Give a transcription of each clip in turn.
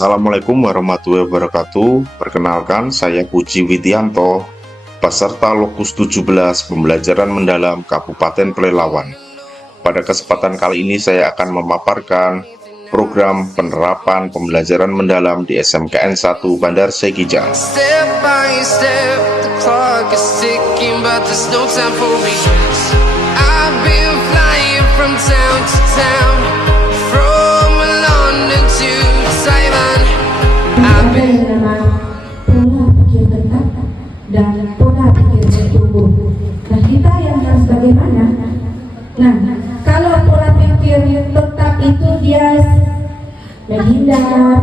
Assalamualaikum warahmatullahi wabarakatuh. Perkenalkan, saya Puji Widianto, peserta Lokus 17 Pembelajaran Mendalam Kabupaten Pelelawan. Pada kesempatan kali ini saya akan memaparkan program penerapan pembelajaran mendalam di SMKN 1 Bandar Sekijang. Step by step, the clock is ticking, but there's no time for me. I've been flying from town to town, from London to Taiwan. Ada yang nama pola pikir tetap dan pola pikir bertumbuh. Nah, kita yang harus bagaimana? Nah, kalau pola pikir tetap itu dia menghindar,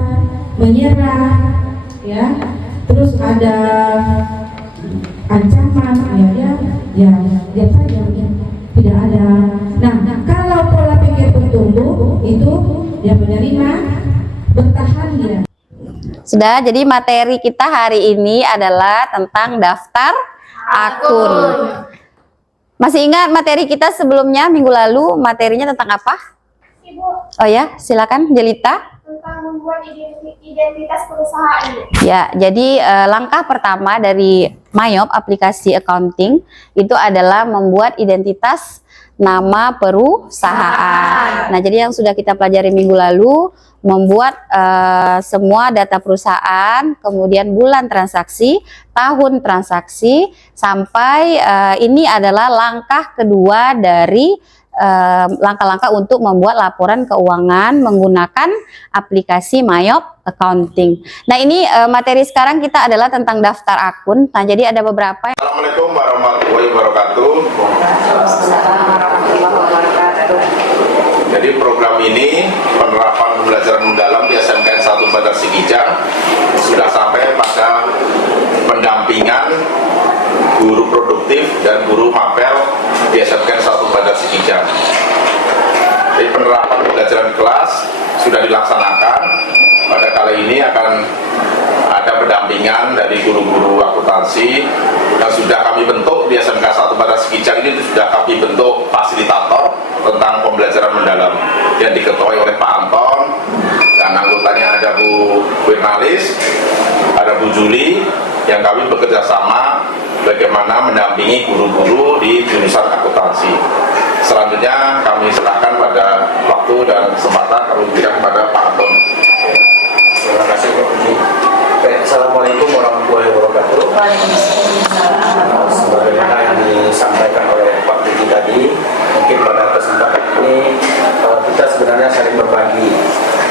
menyerah, ya, terus ada ancaman, ya saja mungkin tidak ada. Nah, kalau pola pikir bertumbuh itu dia menerima, bertahan dia. Sudah, jadi materi kita hari ini adalah tentang daftar akun. Masih ingat materi kita sebelumnya minggu lalu materinya tentang apa? Ibu, Oh ya, silakan Jelita. tentang membuat identitas perusahaan. Ya, jadi langkah pertama dari Mayop aplikasi accounting itu adalah membuat identitas nama perusahaan. Nah, jadi yang sudah kita pelajari minggu lalu, membuat semua data perusahaan, kemudian bulan transaksi, tahun transaksi, sampai ini adalah langkah kedua dari langkah-langkah untuk membuat laporan keuangan menggunakan aplikasi Mayop Accounting. Nah, ini materi sekarang kita adalah tentang daftar akun. Nah, jadi ada beberapa. Assalamualaikum warahmatullahi wabarakatuh. Jadi program ini penerapan pembelajaran mendalam di SMKN 1 Bandar Sekijang sudah sampai pada pendampingan guru produktif dan guru mapel di SMKN 1 Bandar Sekijang. Jadi penerapan pembelajaran kelas sudah dilaksanakan. Pada kali ini akan ada pendampingan dari guru-guru akuntansi yang sudah kami bentuk di SMK 1 Bandar Sekijang. Ini sudah kami bentuk fasilitator tentang pembelajaran mendalam yang diketuai oleh Pak Anton, dan anggotanya ada Bu Wirnalis, ada Bu Juli, yang kami bekerja sama bagaimana mendampingi guru-guru di jurusan akuntansi. Selanjutnya kami serahkan pada waktu dan kesempatan kami berikan kepada Pak Anton. Terima kasih Pak Puji. Assalamualaikum warahmatullahi wabarakatuh. Sebagaimana yang disampaikan oleh Pak Puji tadi, mungkin pada kesempatan ini kita sebenarnya saling berbagi.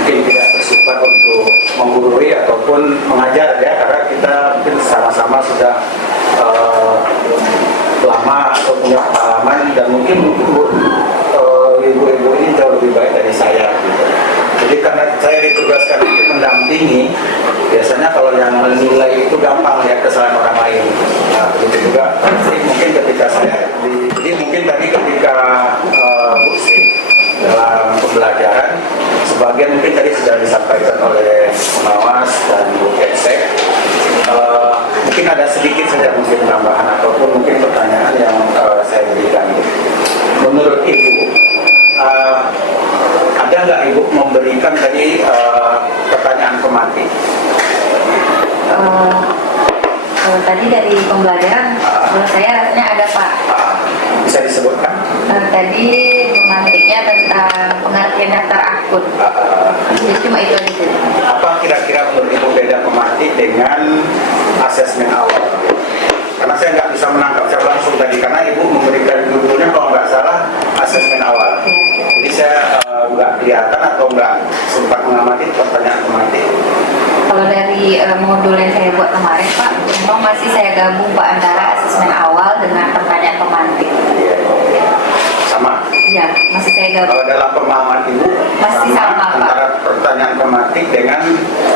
Mungkin tidak bersifat untuk menggurui ataupun mengajar ya, karena kita mungkin sama-sama sudah lama atau punya pengalaman, dan mungkin ibu-ibu ini jauh lebih baik dari saya gitu. Jadi karena saya ditugaskan untuk mendampingi, biasanya kalau yang menilai itu gampang lihat kesalahan orang lain. Nah, begitu juga. Jadi mungkin ketika tadi ketika Bu Sri dalam pembelajaran, sebagian mungkin tadi sudah disampaikan oleh pengawas dan Bu Eksek. Mungkin ada sedikit saja mungkin tambahan ataupun mungkin pertanyaan yang saya berikan. Menurut Ibu, ada nggak Ibu memberikan tadi pertanyaan pemantik? Kalau tadi dari pembelajaran, menurut saya rasanya ada Pak. Bisa disebutkan? Tadi pemantiknya tentang pengertian daftar akun. Jadi cuma itu aja. Apa kira-kira menurut Ibu beda pemantik dengan asesmen awal? Karena saya nggak bisa menangkap secara langsung tadi, karena Ibu memberikan judulnya kalau nggak salah asesmen awal. Jadi saya nggak kelihatan atau nggak sempat mengamati pertanyaan pemantik. Kalau dari modul yang saya buat kemarin Pak, memang masih saya gabung Pak antara asesmen awal dengan pertanyaan pemantik. Sama? Iya, masih saya gabung. Kalau dalam pemahaman Ibu, Masih sama, Pak. antara pertanyaan pemantik dengan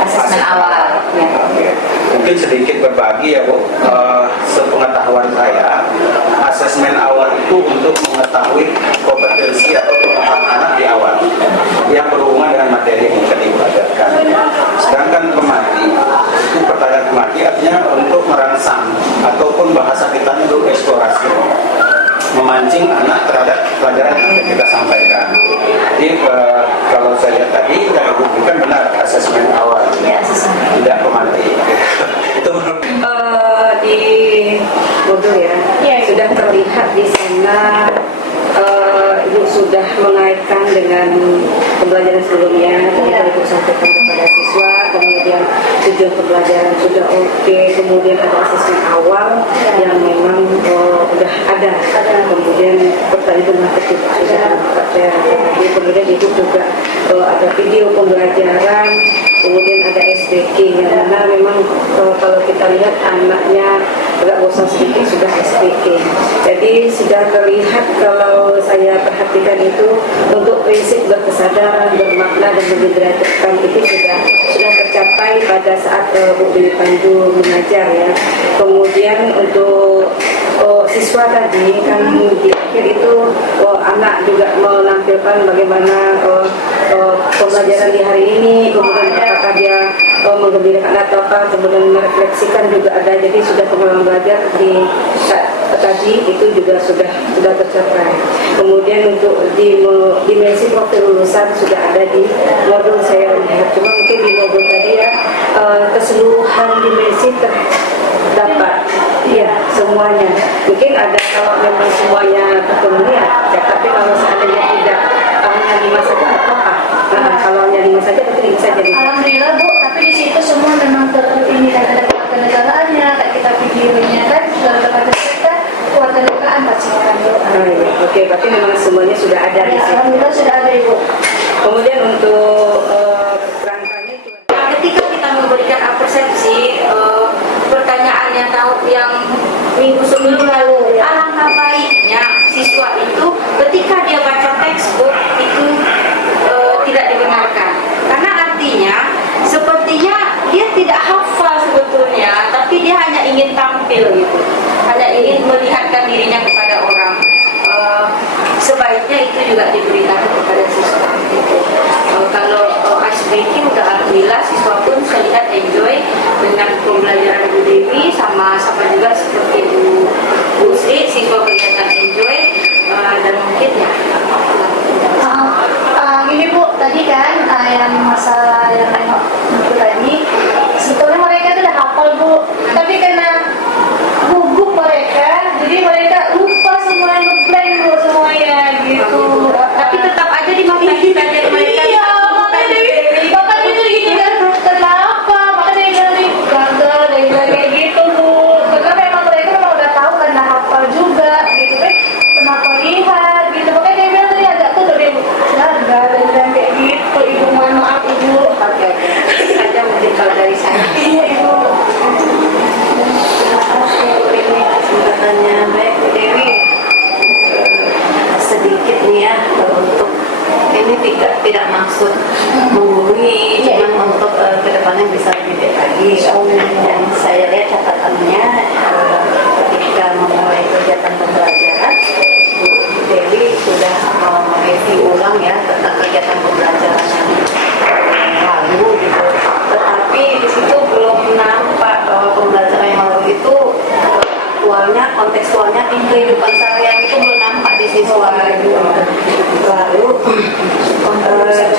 Asesmen awal. Ya. Oke. Mungkin sedikit berbagi ya Bu, sepengetahuan saya, asesmen awal itu untuk mengetahui kompetensi atau pemahaman anak di awal yang berhubungan dengan materi yang akan Ibu ajarkan. Sedangkan pemantik, itu pertanyaan pemantik artinya untuk merangsang ataupun bahasa kita itu eksplorasi, memancing anak terhadap pelajaran yang akan kita sampaikan. Jadi kalau saya lihat tadi, yang Ibu berikan benar asesmen awal. terlihat di sana Ibu sudah mengaitkan dengan pembelajaran sebelumnya, ketika Ibu sampaikan kepada siswa, kemudian tujuan pembelajaran sudah oke, kemudian ada asesmen awal yang memang sudah ada, kemudian pertanyaan ketika sudah kemudian Ibu juga ada video pembelajaran, kemudian ada SPK yang mana memang kalau kita lihat anaknya agak bosan sedikit sudah SPK. Jadi sudah terlihat kalau saya perhatikan itu untuk prinsip berkesadaran, bermakna dan menjadikan itu sudah tercapai pada saat Bu Dewi Pandu mengajar ya. Kemudian untuk siswa tadi kan di akhir itu anak juga menampilkan bagaimana pembelajaran di hari ini, kemudian apakah dia menggembirakan atau apa, kemudian merefleksikan juga ada. Jadi sudah pengalaman belajar di tadi itu juga sudah tercapai. Kemudian untuk dimensi profil lulusan sudah ada di modul saya lihat. Cuma mungkin di modul tadi ya keseluruhan dimensi terdapat. Iya, semuanya. Mungkin ada kalau memang semuanya terpenuhi ya, tapi kalau seandainya tidak hanya 5 saja nggak apa-apa. Nah, kalau hanya 5 saja mungkin bisa jadi. Alhamdulillah Bu, tapi di situ semua memang ini kan ada kewarganegaraannya, kayak kita videonya kan sudah ada kita kewarganegaraan pasti kan Bu. Oke, berarti memang semuanya sudah ada di Ya, situ. alhamdulillah sudah ada Ibu. Kemudian untuk rangkanya juga. Ketika kita memberikan persepsi pertanyaan yang minggu sebelumnya, alangkah baiknya siswa itu ketika dia baca textbook itu tidak dibenarkan, karena artinya sepertinya dia tidak hafal sebetulnya, tapi dia hanya ingin tampil gitu, hanya ingin melihatkan dirinya kepada orang. Sebaiknya itu juga diberikan kepada siswa gitu. Kalau ice breaking udah alhamdulillah siswa pun saya lihat enjoy dengan pembelajaran Bu Dewi, sama juga seperti Bu Sri, siswa kelihatan enjoy dan mungkin ya Ini Bu, tadi kan yang masalah yang nengok itu tadi, sebetulnya mereka itu udah hafal Bu, tapi karena gugup mereka, jadi mereka lupa semua nge-plan Bu semuanya gitu. tapi tetap aja dimaknai dari mereka. Iya, makanya itu gitu kan, kenapa? Makanya dia bilang nih, gagal, dia bilang kayak gitu Bu. Karena memang mereka memang udah tahu karena hafal juga gitu kan, kenapa lihat gitu. Makanya dia bilang tadi agak tuh dari gagal, dia bilang kayak gitu. Ibu mohon maaf Ibu. Oke, saja mungkin kalau dari saya. Iya Ibu. Ini kesempatannya baik Bu Dewi. Sedikit nih ya untuk ini tidak maksud menggurui, cuman untuk kedepannya bisa lebih baik lagi. Dan saya lihat catatannya ketika memulai kegiatan pembelajaran, Bu Dewi sudah mereview ulang ya tentang kegiatan pembelajaran yang lalu gitu. Tetapi di situ belum nampak bahwa pembelajaran yang lalu itu aktualnya, kontekstualnya di kehidupan sehari-hari itu belum nampak di siswa. Lalu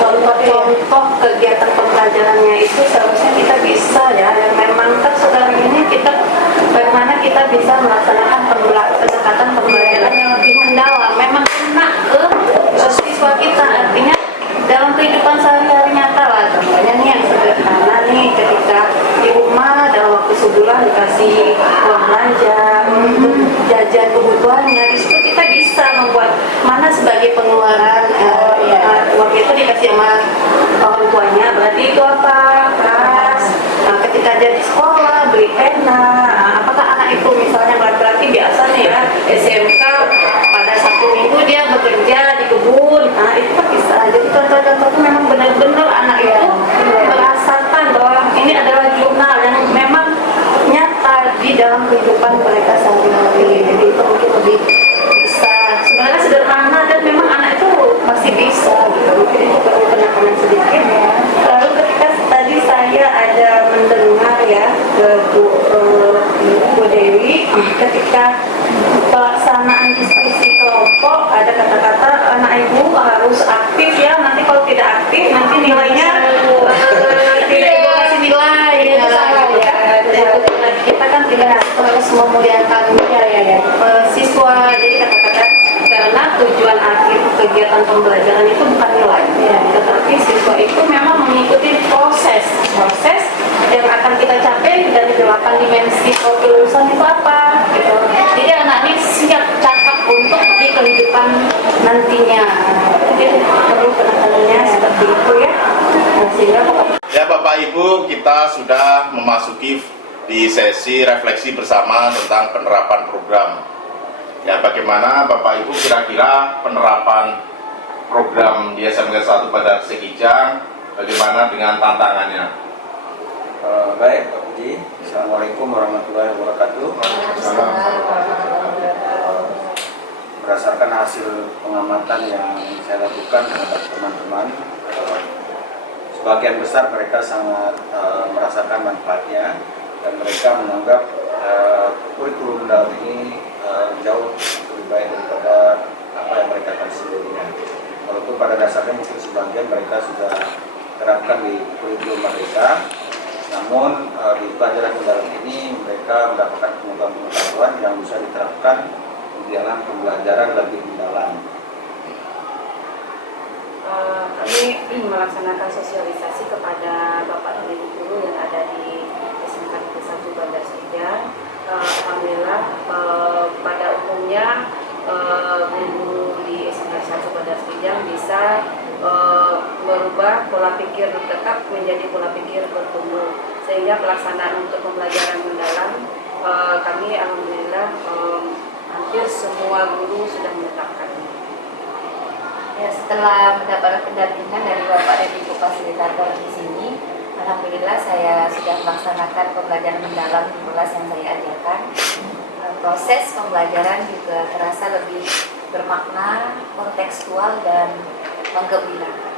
contoh-contoh kegiatan pembelajarannya itu seharusnya kita bisa ya, yang memang kan sekarang ini kita bagaimana kita bisa melaksanakan pendekatan pembelajaran yang lebih mendalam, memang kena ke siswa kita, artinya dalam kehidupan sehari-hari nyata lah. Contohnya nih yang sederhana nih, ketika di rumah dalam waktu sebulan dikasih uang belanja untuk jajan kebutuhannya, di situ kita bisa membuat mana sebagai pengeluaran uang itu dikasih sama orang tuanya, berarti itu apa? Kas. Nah, ketika dia di sekolah beli pena, apakah anak itu misalnya laki-laki biasa nih ya SMK pada Sabtu Minggu dia bekerja di kebun, nah itu kan bisa. Jadi contoh-contoh itu memang benar-benar anak itu merasakan bahwa ini adalah jurnal yang memang nyata di dalam kehidupan mereka sehari-hari. Jadi itu mungkin lebih bisa, sebenarnya sederhana dan memang anak itu pasti bisa gitu. Mungkin itu perlu penekanan sedikit. Lalu ketika tadi saya ada mendengar ya ke Bu Dewi, ketika pelaksanaan diskusi kelompok ada kata-kata anak ibu harus aktif ya, nanti kalau tidak aktif nanti nilainya tidak ibu kasih nilai kita kan tidak harus memuliakan siswa, jadi kegiatan pembelajaran itu bukan nilai, tetapi siswa itu memang mengikuti proses yang akan kita capai dari 8 dimensi profil lulusan itu apa gitu. Jadi anak ini siap cakap untuk di kehidupan nantinya. Jadi perlu penekanannya seperti itu ya. Nah, sehingga Ya Bapak Ibu, kita sudah memasuki di sesi refleksi bersama tentang penerapan program. Ya, bagaimana Bapak Ibu kira-kira penerapan program di SMK 1 Bandar Sekijang, bagaimana dengan tantangannya? Baik, Pak Budi. Assalamualaikum warahmatullahi wabarakatuh. Berdasarkan hasil pengamatan yang saya lakukan terhadap teman-teman, sebagian besar mereka sangat merasakan manfaatnya dan mereka menganggap kurikulum mendalam ini jauh lebih baik daripada apa yang mereka akan sebelumnya. Walaupun pada dasarnya mungkin sebagian mereka sudah terapkan di kurikulum mereka, namun di pelajaran mendalam ini mereka mendapatkan pengetahuan yang bisa diterapkan di dalam pembelajaran lebih mendalam. Kami melaksanakan sosialisasi kepada Bapak dan Ibu guru yang ada di SMK 1 Bandar Sekijang. Alhamdulillah pada umumnya guru di SMK 1 Bandar Sekijang bisa merubah pola pikir tetap menjadi pola pikir bertumbuh, sehingga pelaksanaan untuk pembelajaran mendalam kami alhamdulillah hampir semua guru sudah menetapkannya. Ya, setelah mendapat pendampingan dari Bapak dan Ibu fasilitator di sini, alhamdulillah saya sudah melaksanakan pembelajaran mendalam di kelas yang saya ajarkan. Proses pembelajaran juga terasa lebih bermakna, kontekstual dan menggembirakan.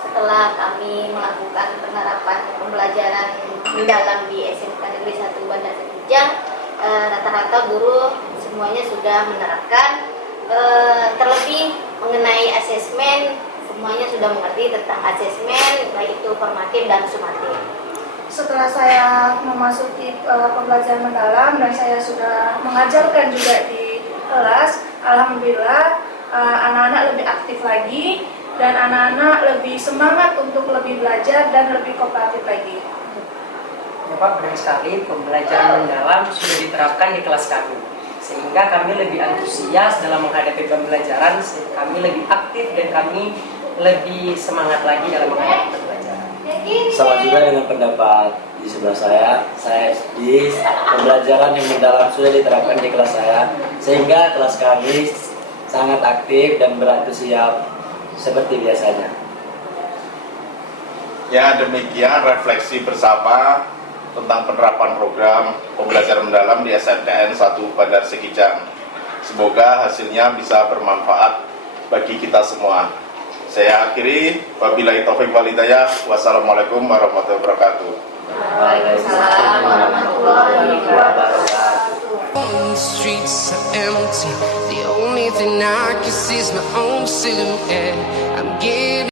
Setelah kami melakukan penerapan pembelajaran mendalam di SMK Negeri 1 Bandar Sekijang, rata-rata guru semuanya sudah menerapkan, terlebih mengenai asesmen, semuanya sudah mengerti tentang asesmen, baik itu formatif dan sumatif. Setelah saya memasuki pembelajaran mendalam dan saya sudah mengajarkan juga di kelas, alhamdulillah anak-anak lebih aktif lagi dan anak-anak lebih semangat untuk lebih belajar dan lebih kooperatif lagi. Ya Pak, benar sekali pembelajaran mendalam sudah diterapkan di kelas kami, sehingga kami lebih antusias dalam menghadapi pembelajaran, kami lebih aktif dan kami lebih semangat lagi dalam menghadapi pembelajaran. Sama juga dengan pendapat di sebelah saya di pembelajaran yang mendalam sudah diterapkan di kelas saya, sehingga kelas kami sangat aktif dan berantusias seperti biasanya. Ya, demikian refleksi bersama tentang penerapan program pembelajaran mendalam di SMKN 1 Bandar Sekijang. Semoga hasilnya bisa bermanfaat bagi kita semua. Saya akhiri, wabillahi taufiq wal hidayah. Wassalamualaikum warahmatullahi wabarakatuh. Waalaikumsalam warahmatullahi wabarakatuh. The streets are empty. The only thing I can see is my own silhouette. I'm getting